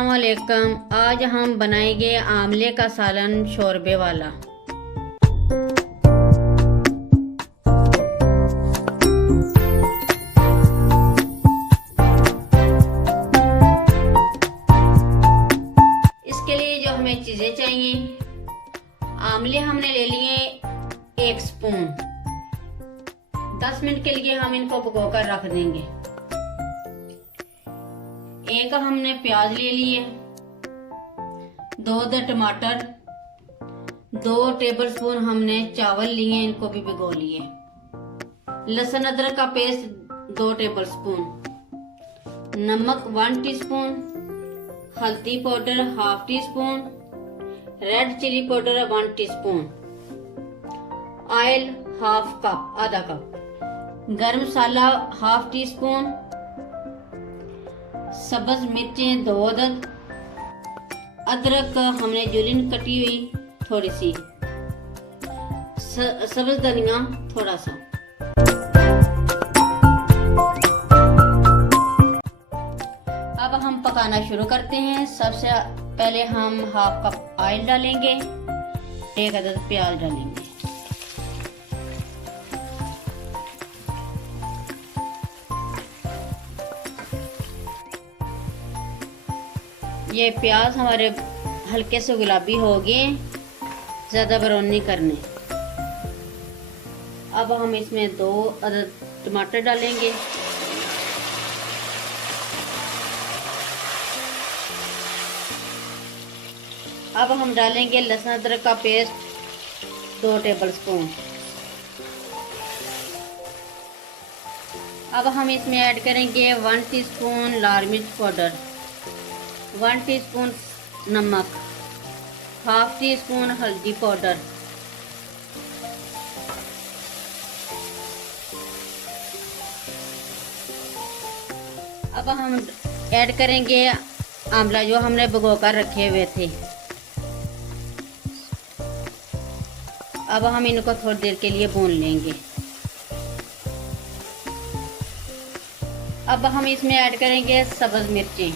अस्सलाम वालेकुम। आज हम बनाएंगे आमले का सालन शोरबे वाला। इसके लिए जो हमें चीजें चाहिए, आमले हमने ले लिए 1 स्पून। 10 मिनट के लिए हम इनको भिगोकर रख देंगे। एक हमने प्याज ले लिए, 2 टमाटर, 2 टेबलस्पून हमने चावल लिए, इनको भी भिगो लिए। लहसुन अदरक का पेस्ट 2 टेबलस्पून, नमक 1 टीस्पून, हल्दी powder 1/2 teaspoon, red chilli powder 1 teaspoon, oil 1/2 cup, आधा कप, गरम मसाला 1/2 टीस्पून, सब्ज मिर्चें 2 अदद, अदरक हमने जुलिन कटी हुई थोड़ी सी, सब्ज धनिया थोड़ा सा। अब हम पकाना शुरू करते हैं। सबसे पहले हम 1/2 कप ऑयल डालेंगे, 1 अदद प्याज डालेंगे। ये प्याज हमारे हल्के से गुलाबी हो गए, ज़्यादा ब्राउन नहीं करने। अब हम इसमें 2 अदद टमाटर डालेंगे। अब हम डालेंगे लहसुन अदरक का पेस्ट 2 टेबलस्पून। अब हम इसमें ऐड करेंगे 1 टीस्पून लाल मिर्च पाउडर, 1 टीस्पून नमक, 1/2 टीस्पून हल्दी पाउडर, अब हम ऐड करेंगे आंवला जो हमने भिगोकर रखे हुए थे। अब हम इनको थोड़ी देर के लिए भून लेंगे। अब हम इसमें ऐड करेंगे सब्ज मिर्चें,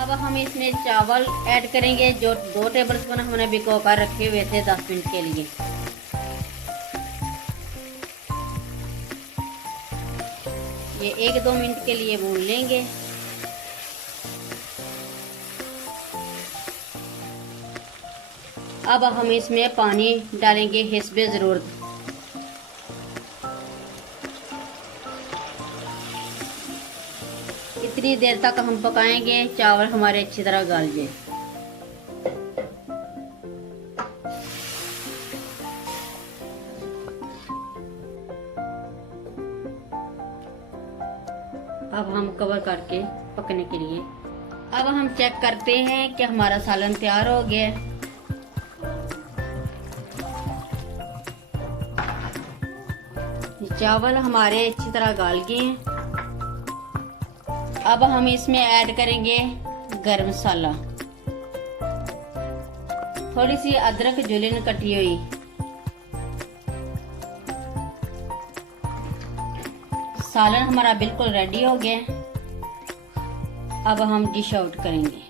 अब हम इसमें चावल ऐड करेंगे जो 2 टेबलस्पून हमने भिगो कर रखे हुए थे 10 मिनट के लिए। ये 1-2 मिनट के लिए भून लेंगे। अब हम इसमें पानी डालेंगे हिस्बे ज़रूरत। इतनी देर तक हम पकाएंगे चावल हमारे अच्छी तरह गल जाए। अब हम कवर करके पकने के लिए। अब हम चेक करते हैं कि हमारा सालन तैयार हो गया है। चावल हमारे अच्छी तरह गल गए हैं। अब हम इसमें ऐड करेंगे गरम मसाला, थोड़ी सी अदरक जुलिन कटी हुई, सालन हमारा बिल्कुल रेडी हो गया। अब हम डिश आउट करेंगे।